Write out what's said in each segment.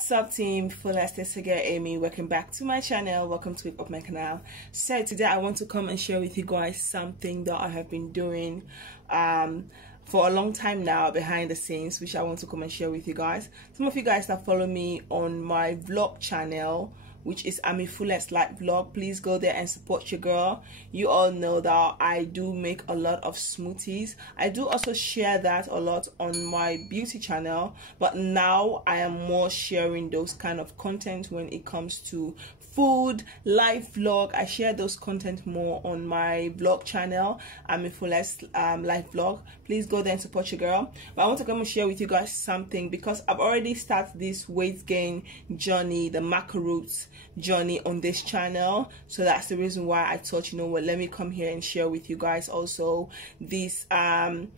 What's up, team? Fullest, it's again Amy. Welcome back to my channel. Welcome to my canal. So today I want to come and share with you guys something that I have been doing for a long time now behind the scenes, which I want to come and share with you guys. Some of you guys that follow me on my vlog channel, which is AmifullestBeauty light vlog, please go there and support your girl. You all know that I do make a lot of smoothies. I do also share that a lot on my beauty channel, but now I am more sharing those kind of content when it comes to food, life vlog. I share those content more on my vlog channel, AmifullestBeauty life vlog. Please go there and support your girl. But I want to come and share with you guys something, because I've already started this weight gain journey, the Maca roots journey on this channel. So that's the reason why I thought, you know what, let me come here and share with you guys also this thing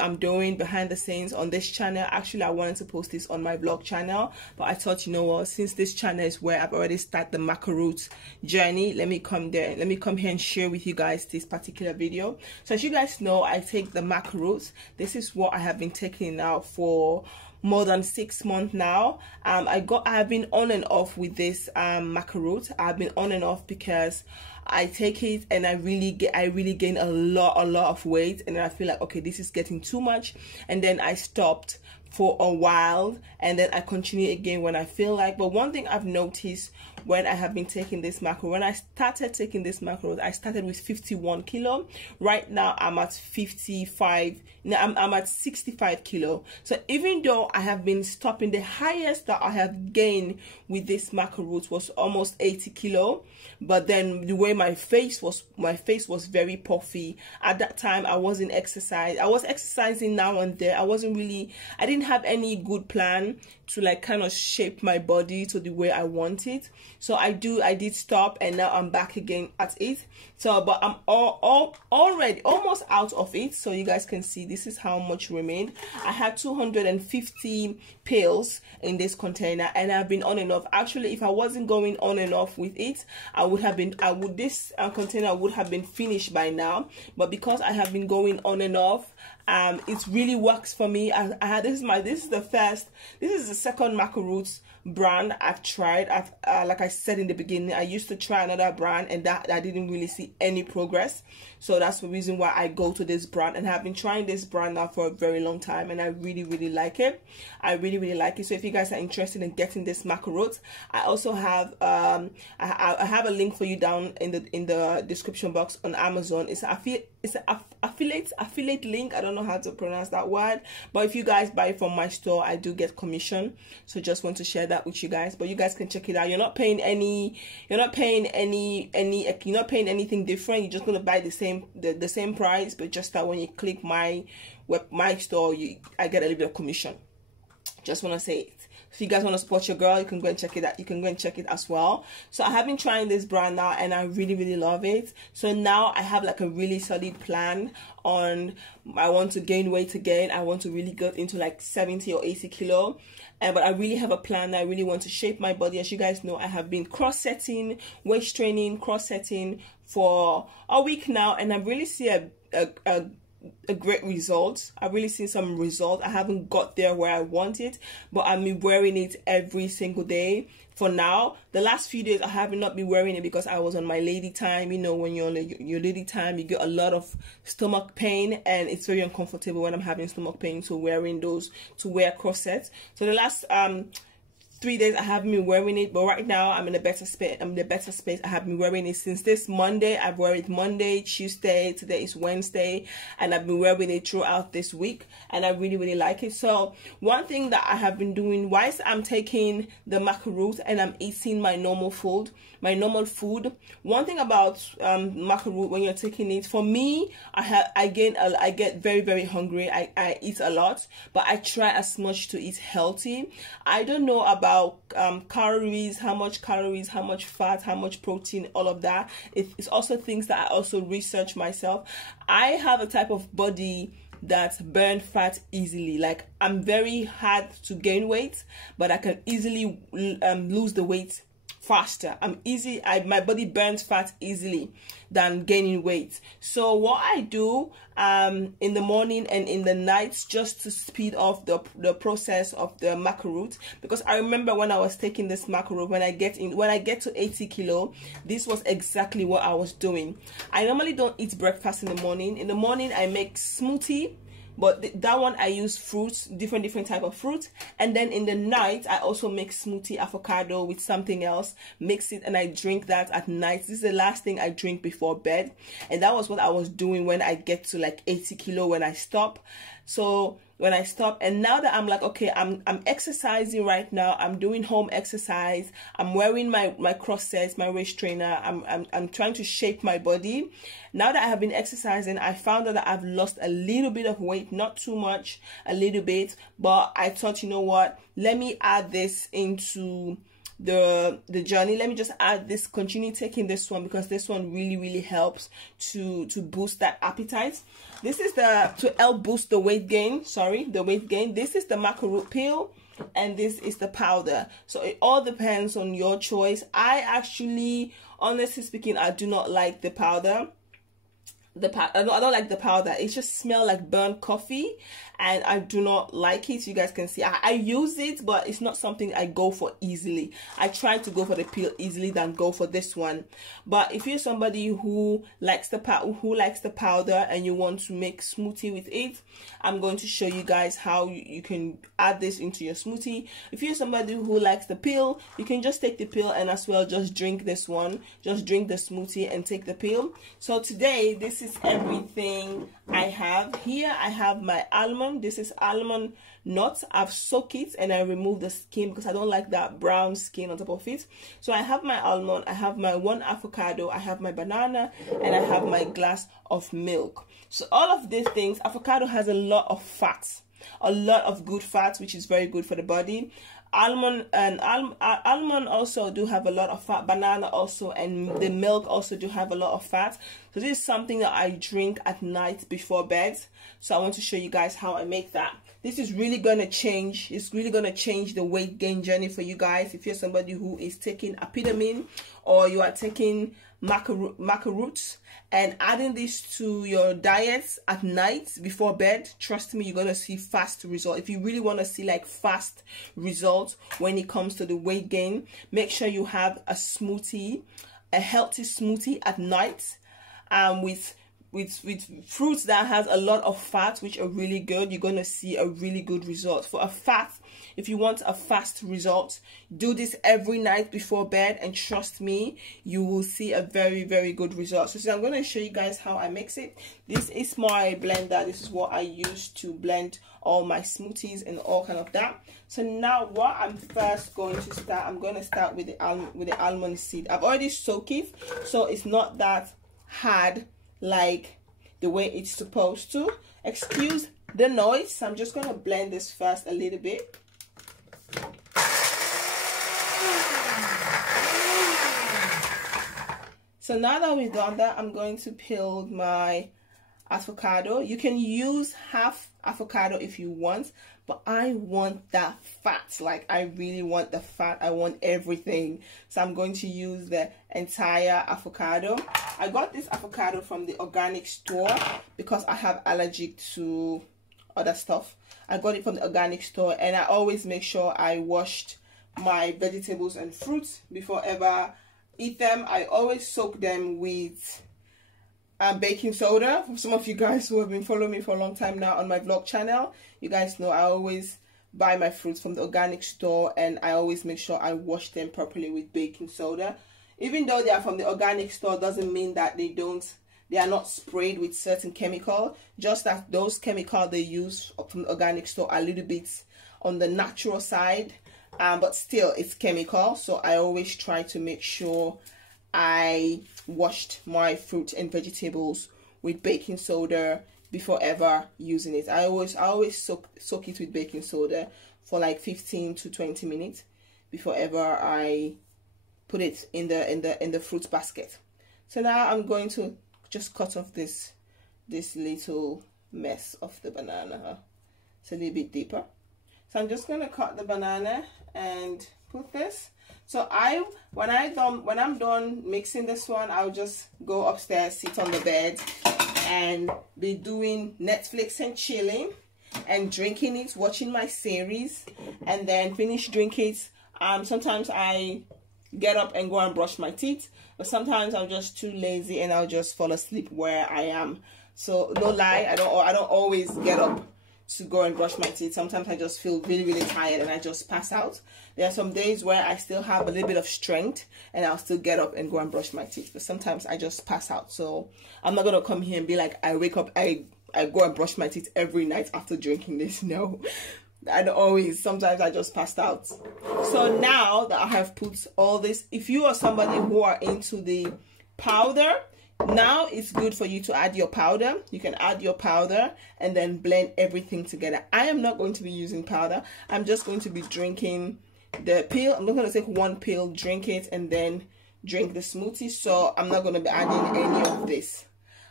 I'm doing behind the scenes on this channel. Actually, I wanted to post this on my vlog channel, but I thought, you know what, since this channel is where I've already started the Maca roots journey, let me come here and share with you guys this particular video. So as you guys know, I take the Maca roots. This is what I have been taking now for more than 6 months now. I have been on and off with this Maca root. I've been on and off because I take it and I really gain a lot of weight, and then I feel like, okay, this is getting too much, and then I stopped for a while and then I continue again when I feel like. But one thing I've noticed when I have been taking this Maca, when I started taking this Maca, I started with 51 kilo. Right now I'm at 55. Now I'm at 65 kilo. So even though I have been stopping, the highest that I have gained with this Maca root was almost 80 kilo. But then the way my face was very puffy. At that time I wasn't exercising. I was exercising now and then. I didn't have any good plan to like kind of shape my body to the way I want it. So I did stop, and now I'm back again at it. So but I'm already almost out of it. So you guys can see this is how much remained. I had 250 pills in this container, and I've been on and off. Actually, if I wasn't going on and off with it, this container would have been finished by now. But because I have been going on and off, it really works for me. This is the second Maca roots brand I've tried. Like I said in the beginning, I used to try another brand, and that I didn't really see any progress. So that's the reason why I go to this brand, and have been trying this brand now for a very long time, and I really like it. I really like it. So if you guys are interested in getting this Maca roots, I also have I have a link for you down in the description box on Amazon. It's an affiliate link. I don't know how to pronounce that word, but if you guys buy from my store, I do get commission. So just want to share that with you guys. But you guys can check it out. You're not paying anything different. You're just gonna buy the same price, but just that when you click my store, I get a little bit of commission. Just want to say it. If you guys want to support your girl, you can go and check it out. You can go and check it as well. So I have been trying this brand now, and I really love it. So now I have like a really solid plan on, I want to gain weight again. I want to really get into like 70 or 80 kilo. But I really have a plan. I really want to shape my body. As you guys know, I have been cross-setting, waist training, cross-setting for a week now, and I really see a great result. I've really seen some result. I haven't got there where I want it, but I've been wearing it every single day for now. The last few days I have not been wearing it because I was on my lady time. You know, when you're on your lady time, you get a lot of stomach pain, and it's very uncomfortable when I'm having stomach pain to wear corsets. So the last 3 days I haven't been wearing it, but right now I'm in a better space. I have been wearing it since this Monday. I've worn it Monday, Tuesday, today is Wednesday, and I've been wearing it throughout this week, and I really like it. So one thing that I have been doing whilst I'm taking the Maca root and I'm eating my normal food, one thing about Maca root, when you're taking it, for me, I get very hungry. I eat a lot, but I try as much to eat healthy. I don't know about calories, how much fat, how much protein, all of that. It's also things that I also research myself. I have a type of body that burn fat easily. Like, I'm very hard to gain weight, but I can easily lose the weight faster. My body burns fat easily than gaining weight. So what I do in the morning and in the nights, just to speed off the process of the maca root, because I remember when I was taking this maca root, when I get to 80 kilo, this was exactly what I was doing. I normally don't eat breakfast in the morning. In the morning I make smoothie, but that one I use fruits, different type of fruit. And then in the night I also make smoothie avocado with something else, mix it, and I drink that at night. This is the last thing I drink before bed, and that was what I was doing when I get to like 80 kilo, when I stop. So when I stop, and now that I'm like, okay, I'm exercising right now, I'm doing home exercise, I'm wearing my corsets, my waist trainer, I'm trying to shape my body. Now that I have been exercising, I found out that I've lost a little bit of weight, not too much, a little bit, but I thought, you know what, let me add this into the journey. Let me just add this, continue taking this one, because this one really helps to boost that appetite. This is to help boost the weight gain. This is the maca root peel, and this is the powder. So it all depends on your choice. I actually, honestly speaking, I do not like the powder. I don't like the powder. It just smells like burnt coffee, and I do not like it. You guys can see I use it, but it's not something I go for easily. I try to go for the peel easily than go for this one. But if you're somebody who likes the powder and you want to make smoothie with it, I'm going to show you guys how you can add this into your smoothie. If you're somebody who likes the peel, you can just take the peel and as well just drink this one. Just drink the smoothie and take the peel. So today, this is everything I have. Here I have my almond. This is almond nuts. I've soaked it and I removed the skin because I don't like that brown skin on top of it. So I have my almond, I have my one avocado, I have my banana, and I have my glass of milk. So all of these things, avocado has a lot of fats, a lot of good fats, which is very good for the body. Almond also do have a lot of fat. Banana also, and the milk also do have a lot of fat. So this is something that I drink at night before bed. So I want to show you guys how I make that. This is really gonna change. It's really gonna change the weight gain journey for you guys. If you're somebody who is taking epitamine, or you are taking maca roots and adding this to your diets at night before bed, trust me, you're gonna see fast results. If you really want to see like fast results when it comes to the weight gain, make sure you have a smoothie, a healthy smoothie at night, with fruits that has a lot of fat, which are really good. You're gonna see a really good result. For a fat, if you want a fast result, do this every night before bed, and trust me, you will see a very good result. So I'm going to show you guys how I mix it. This is my blender. This is what I use to blend all my smoothies and all kind of that. So now what I'm first going to start, I'm going to start with the almond seed. I've already soaked it, so it's not that hard like the way it's supposed to. Excuse the noise. I'm just going to blend this first a little bit. So now that we've done that, I'm going to peel my avocado. You can use half avocado if you want, but I want that fat. Like, I really want the fat. I want everything. So I'm going to use the entire avocado. I got this avocado from the organic store because I have allergy to other stuff. I got it from the organic store, and I always make sure I washed my vegetables and fruits before ever eat them. I always soak them with baking soda. For some of you guys who have been following me for a long time now on my vlog channel, you guys know I always buy my fruits from the organic store, and I always make sure I wash them properly with baking soda. Even though they are from the organic store, doesn't mean that they are not sprayed with certain chemical. Just that those chemicals they use from the organic store are a little bit on the natural side, but still it's chemical. So I always try to make sure I washed my fruit and vegetables with baking soda before ever using it. I always soak it with baking soda for like 15 to 20 minutes before ever I put it in the fruit basket. So now I'm going to just cut off this little mess of the banana. It's a little bit deeper. So I'm just going to cut the banana and put this. So when I'm done mixing this one, I'll just go upstairs, sit on the bed, and be doing Netflix and chilling and drinking it, watching my series, and then finish drinking it. Sometimes I get up and go and brush my teeth, but sometimes I'm just too lazy and I'll just fall asleep where I am. So no lie, I don't always get up to go and brush my teeth. Sometimes I just feel really tired and I just pass out. There are some days where I still have a little bit of strength and I'll still get up and go and brush my teeth, but sometimes I just pass out. So I'm not gonna come here and be like, I wake up, I go and brush my teeth every night after drinking this. No, I don't always. Sometimes I just passed out. So now that I have put all this, if you are somebody who are into the powder, now it's good for you to add your powder. You can add your powder and then blend everything together. I am not going to be using powder. I'm just going to be drinking the pill. I'm not going to take one pill, drink it, and then drink the smoothie. So I'm not going to be adding any of this.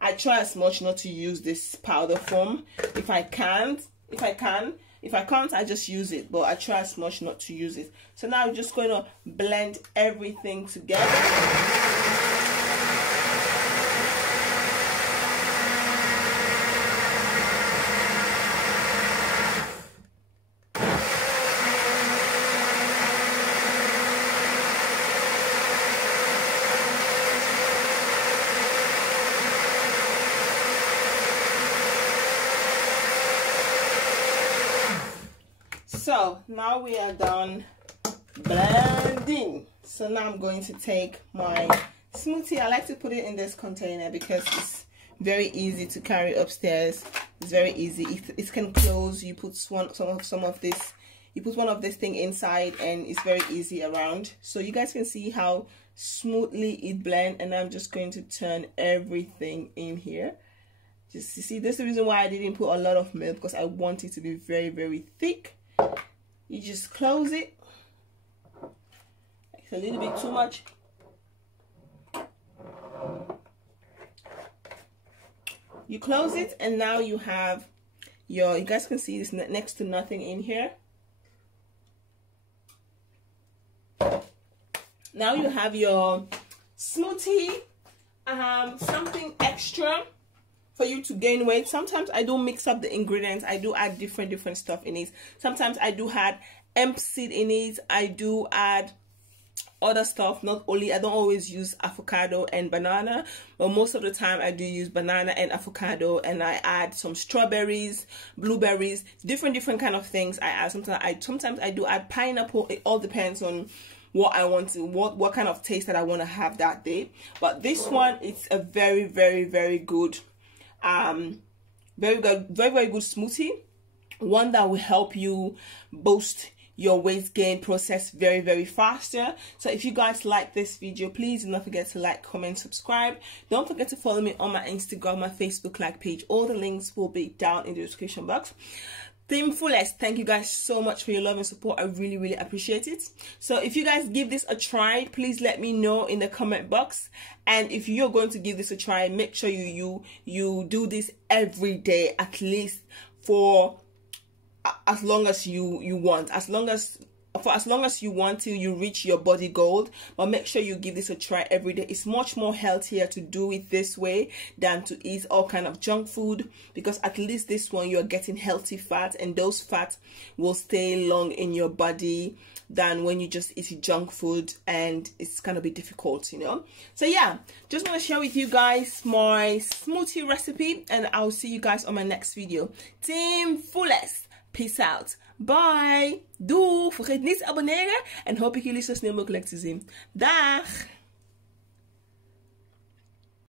I try as much not to use this powder form. If I can't, I just use it, but I try as much not to use it. So now I'm just going to blend everything together. So now we are done blending. So now I'm going to take my smoothie. I like to put it in this container because it's very easy to carry upstairs. It's very easy. It can close. You put some of this. You put one of this thing inside, and it's very easy around. So you guys can see how smoothly it blends. And I'm just going to turn everything in here. Just you see, this is the reason why I didn't put a lot of milk, because I want it to be very thick. You just close it. It's a little bit too much. You close it, and now you have your, you guys can see this next to nothing in here. Now you have your smoothie, something extra for you to gain weight. Sometimes I do mix up the ingredients. I do add different stuff in it. Sometimes I do add hemp seed in it. I do add other stuff. Not only, I don't always use avocado and banana, but most of the time I do use banana and avocado, and I add some strawberries, blueberries, different kind of things I add. Sometimes I do add pineapple. It all depends on what I want to, what kind of taste that I want to have that day. But this one, it's a very good very good smoothie, one that will help you boost your weight gain process very faster. So if you guys like this video, please do not forget to like, comment, subscribe. Don't forget to follow me on my Instagram, my Facebook like page. All the links will be down in the description box. TeamFullest, thank you guys so much for your love and support. I really appreciate it. So if you guys give this a try, please let me know in the comment box. And if you're going to give this a try, make sure you do this every day, at least for as long as you want, as long as you want till you reach your body goal. But make sure you give this a try every day. It's much more healthier to do it this way than to eat all kind of junk food, because at least this one you're getting healthy fat, and those fats will stay long in your body than when you just eat junk food, and it's gonna be difficult, you know. So yeah, just want to share with you guys my smoothie recipe, and I'll see you guys on my next video. TeamFullest, peace out. Bye. Doei. Vergeet niet te abonneren en hoop ik jullie zo snel mogelijk te zien. Dag.